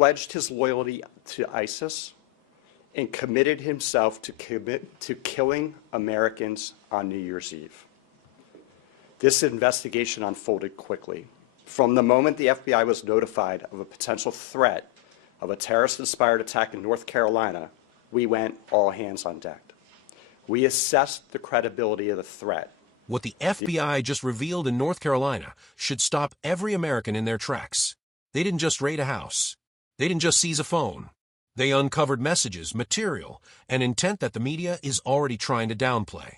pledged his loyalty to ISIS and committed himself to killing Americans on New Year's Eve. This investigation unfolded quickly. From the moment the FBI was notified of a potential threat of a terrorist-inspired attack in North Carolina, we went all hands on deck. We assessed the credibility of the threat. What the FBI just revealed in North Carolina should stop every American in their tracks. They didn't just raid a house. They didn't just seize a phone. They uncovered messages, material, and intent that the media is already trying to downplay.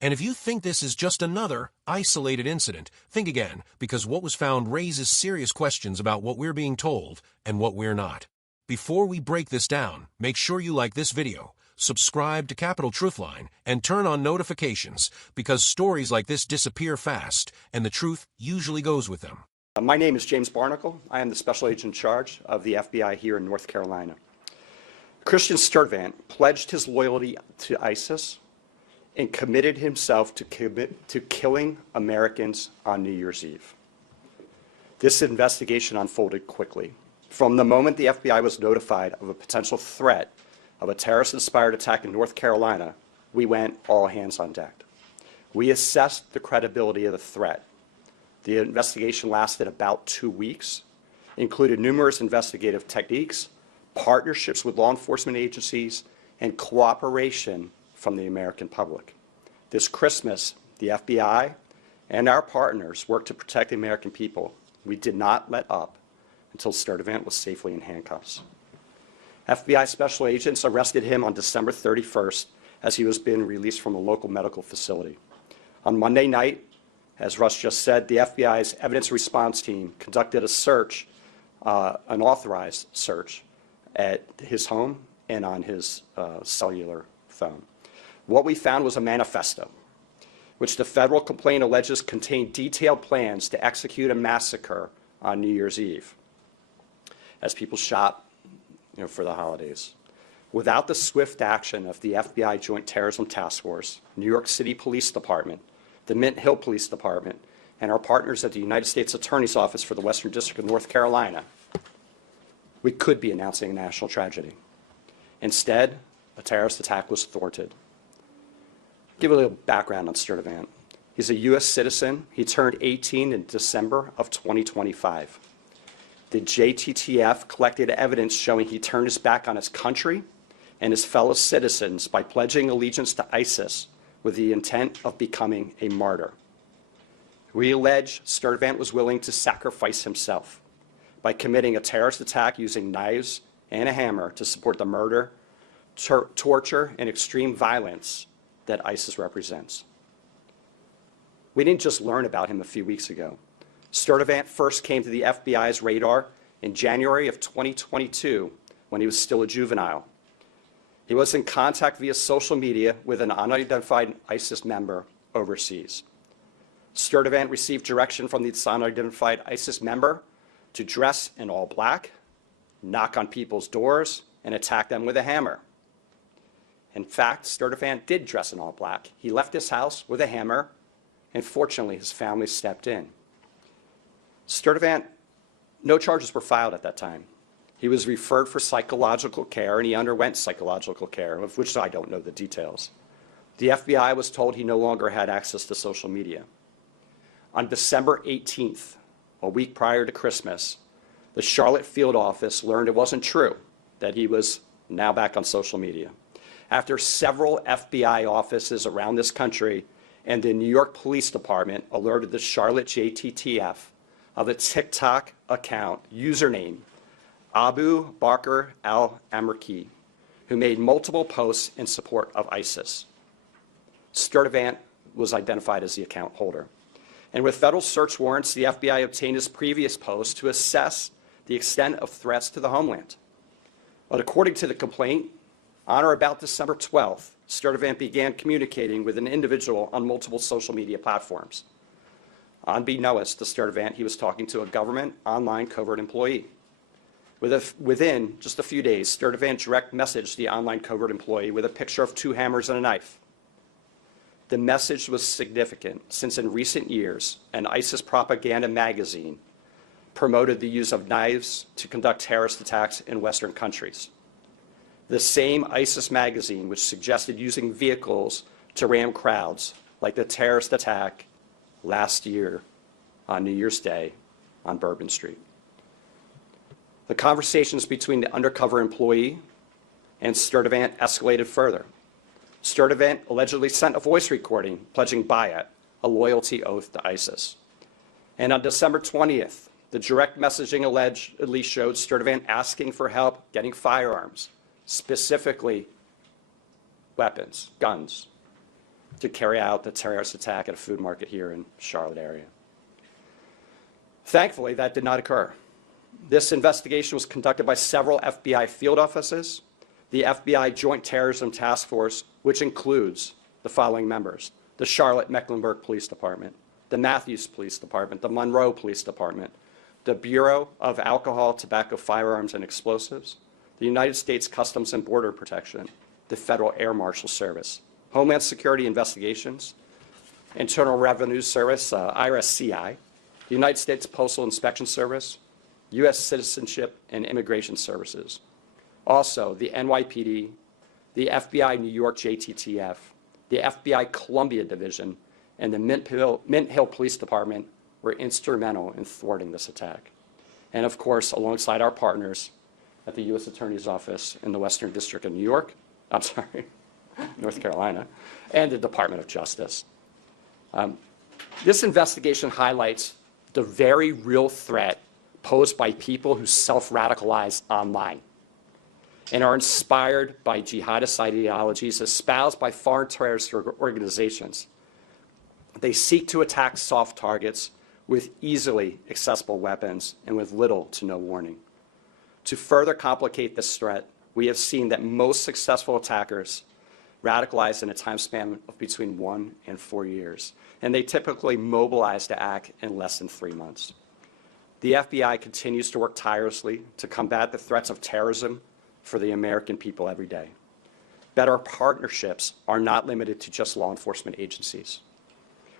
And if you think this is just another isolated incident, think again, because what was found raises serious questions about what we're being told and what we're not. Before we break this down, make sure you like this video, subscribe to Capitol Truthline, and turn on notifications, because stories like this disappear fast, and the truth usually goes with them. My name is James Barnacle. I am the Special Agent in charge of the FBI here in North Carolina. Christian Sturtevant pledged his loyalty to ISIS and committed himself to killing Americans on New Year's Eve. This investigation unfolded quickly. From the moment the FBI was notified of a potential threat of a terrorist-inspired attack in North Carolina, we went all hands on deck. We assessed the credibility of the threat. The investigation lasted about 2 weeks, included numerous investigative techniques, partnerships with law enforcement agencies, and cooperation from the American public. This Christmas, the FBI and our partners worked to protect the American people. We did not let up until Sturtevant was safely in handcuffs. FBI special agents arrested him on December 31st as he was being released from a local medical facility. On Monday night, as Russ just said, the FBI's evidence response team conducted a search, an authorized search, at his home and on his cellular phone. What we found was a manifesto, which the federal complaint alleges contained detailed plans to execute a massacre on New Year's Eve as people shop, for the holidays. Without the swift action of the FBI Joint Terrorism Task Force, New York City Police Department, the Mint Hill Police Department, and our partners at the United States Attorney's Office for the Western District of North Carolina, we could be announcing a national tragedy. Instead, a terrorist attack was thwarted. Give a little background on Sturtevant. He's a U.S. citizen. He turned 18 in December of 2025. The JTTF collected evidence showing he turned his back on his country and his fellow citizens by pledging allegiance to ISIS with the intent of becoming a martyr. We allege Sturtevant was willing to sacrifice himself by committing a terrorist attack using knives and a hammer to support the murder, torture, and extreme violence that ISIS represents. We didn't just learn about him a few weeks ago. Sturtevant first came to the FBI's radar in January of 2022 when he was still a juvenile. He was in contact via social media with an unidentified ISIS member overseas. Sturtevant received direction from this unidentified ISIS member to dress in all black, knock on people's doors, and attack them with a hammer. In fact, Sturtevant did dress in all black. He left his house with a hammer, and fortunately, his family stepped in. Sturtevant, no charges were filed at that time. He was referred for psychological care, and he underwent psychological care, of which I don't know the details. The FBI was told he no longer had access to social media. On December 18th, a week prior to Christmas, the Charlotte field office learned it wasn't true, that he was now back on social media. After several FBI offices around this country and the New York Police Department alerted the Charlotte JTTF of a TikTok account, username Abu Bakr al-Amerki, who made multiple posts in support of ISIS. Sturtevant was identified as the account holder. And with federal search warrants, the FBI obtained his previous posts to assess the extent of threats to the homeland. But according to the complaint, on or about December 12th, Sturtevant began communicating with an individual on multiple social media platforms. Unbeknownst to Sturtevant, he was talking to a government online covert employee. Within just a few days, Sturtevant direct messaged the online covert employee with a picture of 2 hammers and a knife. The message was significant since in recent years, an ISIS propaganda magazine promoted the use of knives to conduct terrorist attacks in Western countries. The same ISIS magazine which suggested using vehicles to ram crowds, like the terrorist attack last year on New Year's Day on Bourbon Street. The conversations between the undercover employee and Sturtevant escalated further. Sturtevant allegedly sent a voice recording pledging Bayat a loyalty oath to ISIS. And on December 20th, the direct messaging allegedly showed Sturtevant asking for help getting firearms, specifically weapons, guns, to carry out the terrorist attack at a food market here in Charlotte area. Thankfully, that did not occur. This investigation was conducted by several FBI field offices, the FBI Joint Terrorism Task Force, which includes the following members: the Charlotte Mecklenburg Police Department, the Matthews Police Department, the Monroe Police Department, the Bureau of Alcohol, Tobacco, Firearms, and Explosives, the United States Customs and Border Protection, the Federal Air Marshal Service, Homeland Security Investigations, Internal Revenue Service, IRS-CI, the United States Postal Inspection Service, U.S. Citizenship and Immigration Services. Also, the NYPD, the FBI New York JTTF, the FBI Columbia Division, and the Mint Hill Police Department were instrumental in thwarting this attack. And of course, alongside our partners at the U.S. Attorney's Office in the Western District of North Carolina, and the Department of Justice. This investigation highlights the very real threat posed by people who self-radicalize online and are inspired by jihadist ideologies espoused by foreign terrorist organizations. They seek to attack soft targets with easily accessible weapons and with little to no warning. To further complicate this threat, we have seen that most successful attackers radicalize in a time span of between 1 and 4 years, and they typically mobilize to act in less than 3 months. The FBI continues to work tirelessly to combat the threats of terrorism for the American people every day. But our partnerships are not limited to just law enforcement agencies.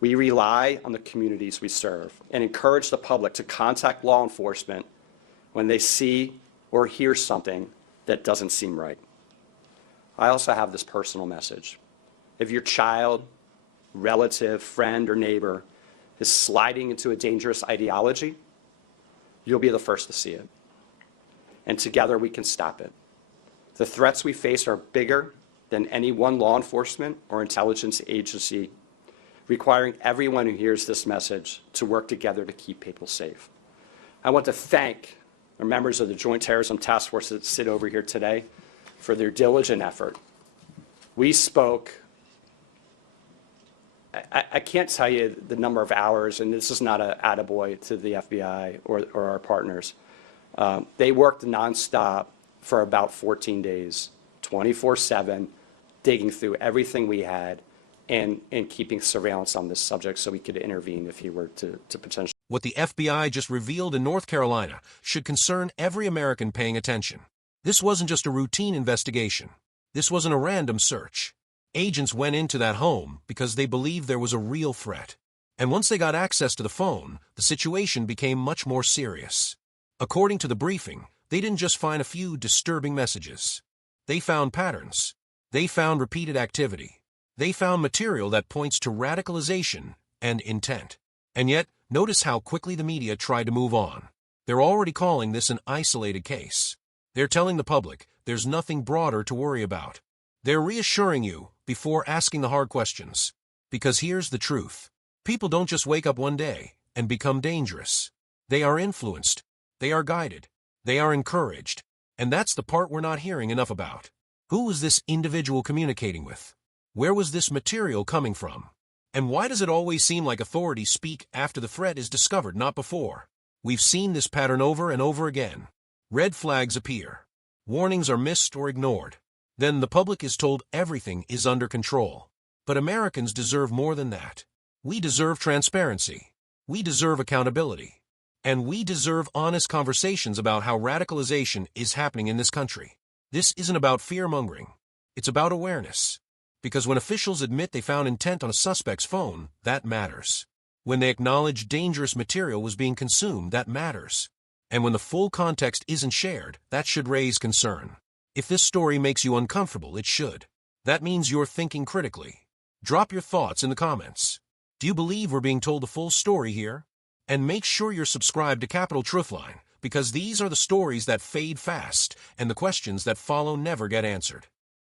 We rely on the communities we serve and encourage the public to contact law enforcement when they see or hear something that doesn't seem right. I also have this personal message. If your child, relative, friend, or neighbor is sliding into a dangerous ideology, you'll be the first to see it. And together we can stop it. The threats we face are bigger than any one law enforcement or intelligence agency, requiring everyone who hears this message to work together to keep people safe. I want to thank the members of the Joint Terrorism Task Force that sit over here today for their diligent effort. We spoke, I can't tell you the number of hours, and this is not an attaboy to the FBI or our partners. They worked nonstop for about 14 days, 24/7, digging through everything we had and keeping surveillance on this subject so we could intervene if he were to potentially. What the FBI just revealed in North Carolina should concern every American paying attention. This wasn't just a routine investigation. This wasn't a random search. Agents went into that home because they believed there was a real threat. And once they got access to the phone, the situation became much more serious. According to the briefing, they didn't just find a few disturbing messages. They found patterns. They found repeated activity. They found material that points to radicalization and intent. And yet, notice how quickly the media tried to move on. They're already calling this an isolated case. They're telling the public there's nothing broader to worry about. They're reassuring you before asking the hard questions. Because here's the truth. People don't just wake up one day and become dangerous. They are influenced. They are guided. They are encouraged. And that's the part we're not hearing enough about. Who was this individual communicating with? Where was this material coming from? And why does it always seem like authorities speak after the threat is discovered, not before? We've seen this pattern over and over again. Red flags appear. Warnings are missed or ignored. Then the public is told everything is under control. But Americans deserve more than that. We deserve transparency. We deserve accountability. And we deserve honest conversations about how radicalization is happening in this country. This isn't about fear-mongering. It's about awareness. Because when officials admit they found intent on a suspect's phone, that matters. When they acknowledge dangerous material was being consumed, that matters. And when the full context isn't shared, that should raise concern. If this story makes you uncomfortable, it should. That means you're thinking critically. Drop your thoughts in the comments. Do you believe we're being told the full story here? And make sure you're subscribed to Capital Truthline, because these are the stories that fade fast and the questions that follow never get answered.